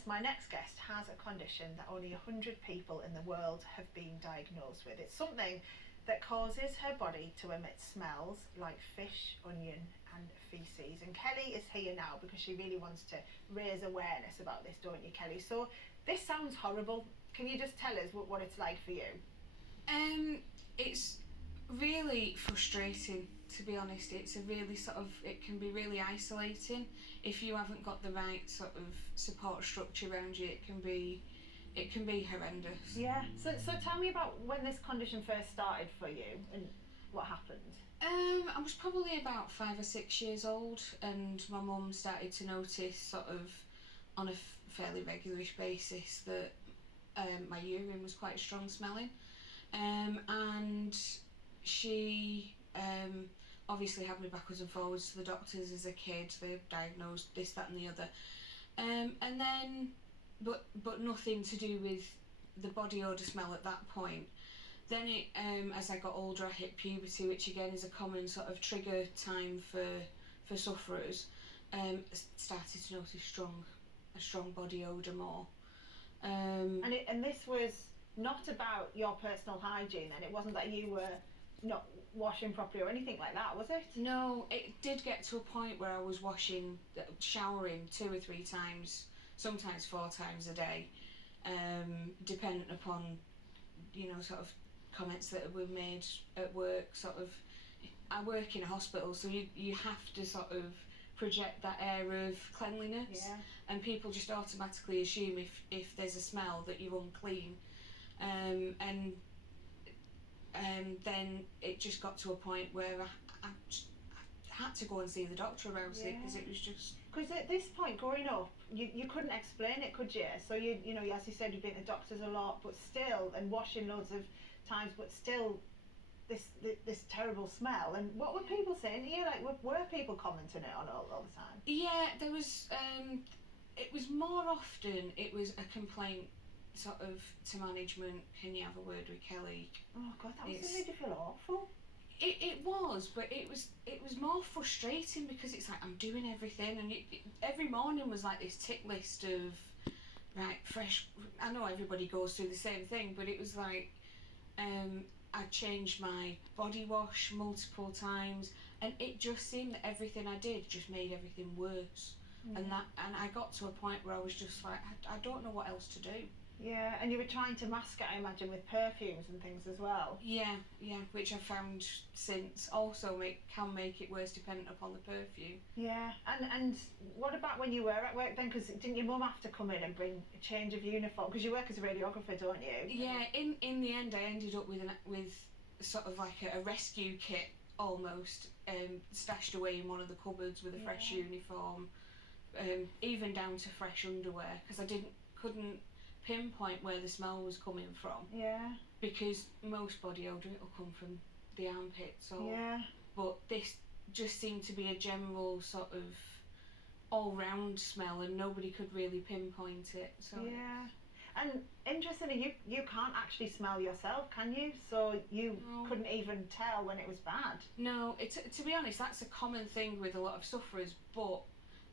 this, my next guest has a condition that only 100 people in the world have been diagnosed with. It's something that causes her body to emit smells like fish, onion and faeces. And Kelly is here now because she really wants to raise awareness about this, don't you, Kelly? So this sounds horrible. Can you just tell us what it's like for you? It's really frustrating, to be honest. It's a really it can be really isolating if you haven't got the right sort of support structure around you. It can be horrendous. Yeah. So tell me about when this condition first started for you and what happened. I was probably about 5 or 6 years old, and my mum started to notice sort of on a fairly regularish basis that my urine was quite strong smelling, and she obviously had me backwards and forwards to the doctors as a kid. They diagnosed this, that and the other, and then but nothing to do with the body odour smell at that point. Then it as I got older, I hit puberty, which again is a common sort of trigger time for sufferers. Started to notice a strong body odour more. And this was not about your personal hygiene, and it wasn't that you were not washing properly or anything like that, was it? No, it did get to a point where I was showering 2 or 3 times, sometimes 4 times a day, dependent upon, sort of comments that were made at work. Sort of, I work in a hospital, so you have to sort of project that air of cleanliness, yeah. And people just automatically assume if there's a smell that you're unclean, and then it just got to a point where I had to go and see the doctor about it, because it was just... Because at this point, growing up, you couldn't explain it, could you? So you know, as you said, you've been to doctors a lot, but still, and washing loads of times, but still, this terrible smell. And what were people saying to you? Like, were people commenting it on all the time? Yeah, there was. It was more often. It was a complaint, sort of, to management. Can you have a word with Kelly? Oh God, that made you feel awful. It was, but it was more frustrating, because it's like I'm doing everything, and every morning was like this tick list of fresh. I know everybody goes through the same thing, but it was like I changed my body wash multiple times, and it just seemed that everything I did just made everything worse. And I got to a point where I was just like, I don't know what else to do. Yeah, and you were trying to mask it, I imagine, with perfumes and things as well. Yeah, which I found since also can make it worse dependent upon the perfume. Yeah, and what about when you were at work then? Because didn't your mum have to come in and bring a change of uniform? Because you work as a radiographer, don't you? Yeah, in the end I ended up with sort of like a rescue kit almost, stashed away in one of the cupboards with a fresh uniform, even down to fresh underwear, because I couldn't pinpoint where the smell was coming from. Yeah. Because most body odour will come from the armpits. But this just seemed to be a general sort of all-round smell, and nobody could really pinpoint it. So yeah. And interestingly, you can't actually smell yourself, can you? So you couldn't even tell when it was bad. No, to be honest, that's a common thing with a lot of sufferers, but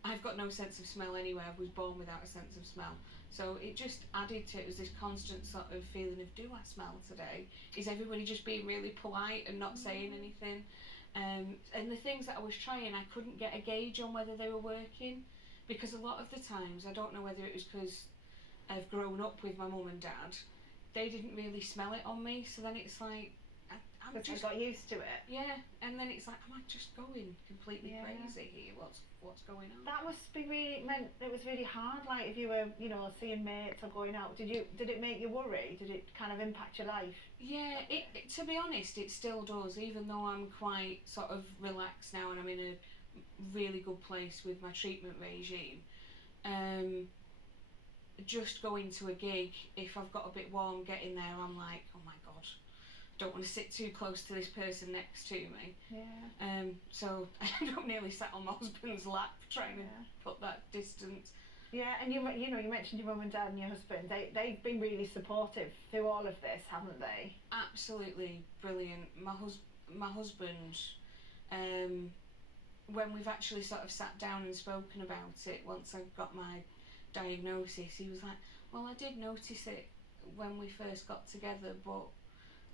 I've got no sense of smell anyway. I was born without a sense of smell. So it just added to it. It was this constant sort of feeling of, do I smell today? Is everybody just being really polite and not saying anything? And the things that I was trying, I couldn't get a gauge on whether they were working, because a lot of the times, I don't know whether it was because I've grown up with my mum and dad, they didn't really smell it on me. So then it's like, I got used to it. Yeah, and then it's like, am I just going completely crazy here? What's going on? That must be it was really hard. Like if you were, seeing mates or going out, did it make you worry? Did it kind of impact your life? Yeah, to be honest, it still does. Even though I'm quite sort of relaxed now and I'm in a really good place with my treatment regime. Just going to a gig, if I've got a bit warm getting there, I'm like, oh my God, don't want to sit too close to this person next to me. Yeah. So I don't nearly sat on my husband's lap trying to put that distance. Yeah, and you mentioned your mum and dad and your husband. They've been really supportive through all of this, haven't they? Absolutely brilliant. My husband, when we've actually sort of sat down and spoken about it, once I've got my diagnosis, he was like, well, I did notice it when we first got together, but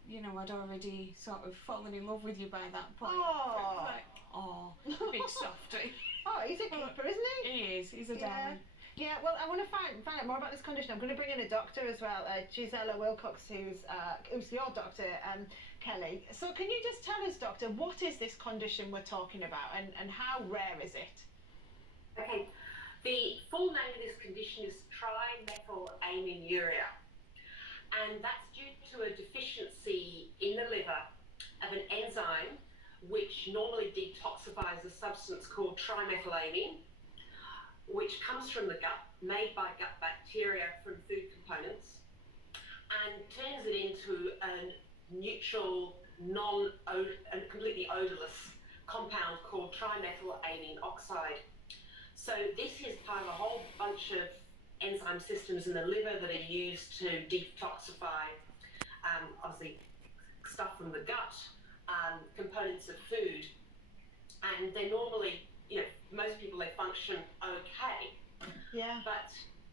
you know, I'd already sort of fallen in love with you by that point. Oh. Like, oh, big softy. Oh, he's a keeper, isn't he? He is. He's a darling. Yeah, well, I want to find out more about this condition. I'm going to bring in a doctor as well, Gisela Wilcox, who's your doctor, Kelly. So can you just tell us, doctor, what is this condition we're talking about, and how rare is it? Okay, the full name of this condition is trimethylaminiuria, and that's due to a deficiency in the liver of an enzyme which normally detoxifies a substance called trimethylamine, which comes from the gut, made by gut bacteria from food components, and turns it into a neutral, and completely odorless compound called trimethylamine oxide. So this is part of a whole bunch of enzyme systems in the liver that are used to detoxify, obviously, stuff from the gut, components of food, and they're normally, most people, they function okay. Yeah. But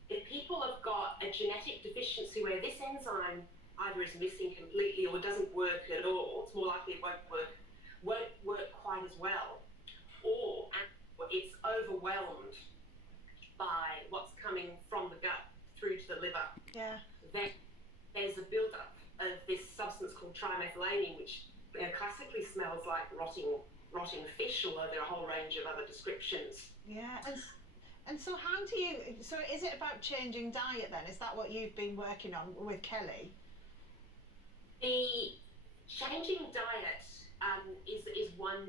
if people have got a genetic deficiency where this enzyme either is missing completely or doesn't work at all, it's more likely it won't work quite as well, or it's overwhelmed by what's coming from the gut through to the liver. Yeah. Then there's a buildup of this substance called trimethylamine, which classically smells like rotting fish, although there are a whole range of other descriptions. Yeah, and so so is it about changing diet then? Is that what you've been working on with Kelly? The changing diet is one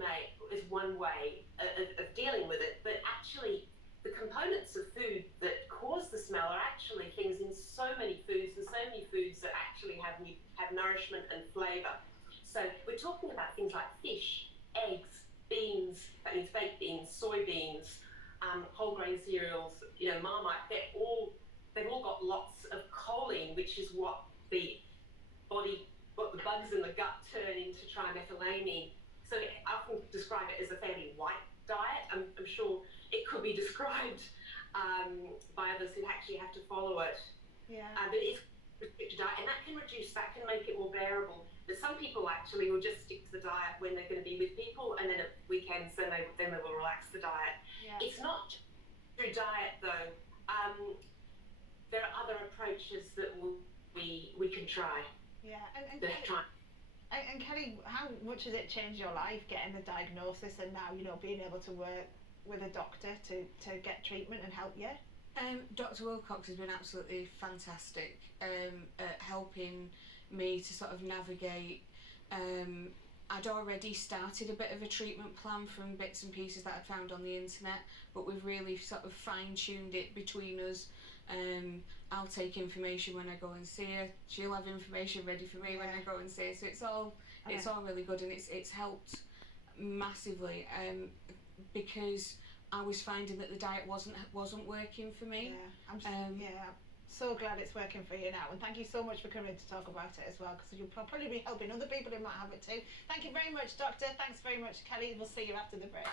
way of dealing with it, but actually the components of food that cause the smell are actually things in so many foods, and so many foods that actually have nourishment and flavour. So we're talking about things like fish, eggs, beans, that means baked beans, soybeans, whole grain cereals, Marmite. They've all got lots of choline, which is what the bugs in the gut turn into trimethylamine. So I often describe it as a fairly white diet. I'm sure it could be described by others who actually have to follow it. Yeah. But it's a restricted diet, and that can make it more bearable. But some people actually will just stick to the diet when they're going to be with people, and then at weekends, then they will relax the diet. Yeah. It's not through diet though. There are other approaches that we can try. Yeah, and Kelly, how much has it changed your life getting the diagnosis and now being able to work with a doctor to get treatment and help you? Dr. Wilcox has been absolutely fantastic at helping me to sort of navigate. I'd already started a bit of a treatment plan from bits and pieces that I'd found on the internet, but we've really sort of fine-tuned it between us. I'll take information when I go and see her. She'll have information ready for me when I go and see her. So it's all really good, and it's helped massively because I was finding that the diet wasn't working for me. Yeah, I'm so glad it's working for you now, and thank you so much for coming to talk about it as well, because you'll probably be helping other people who might have it too. Thank you very much, Doctor. Thanks very much, Kelly. We'll see you after the break.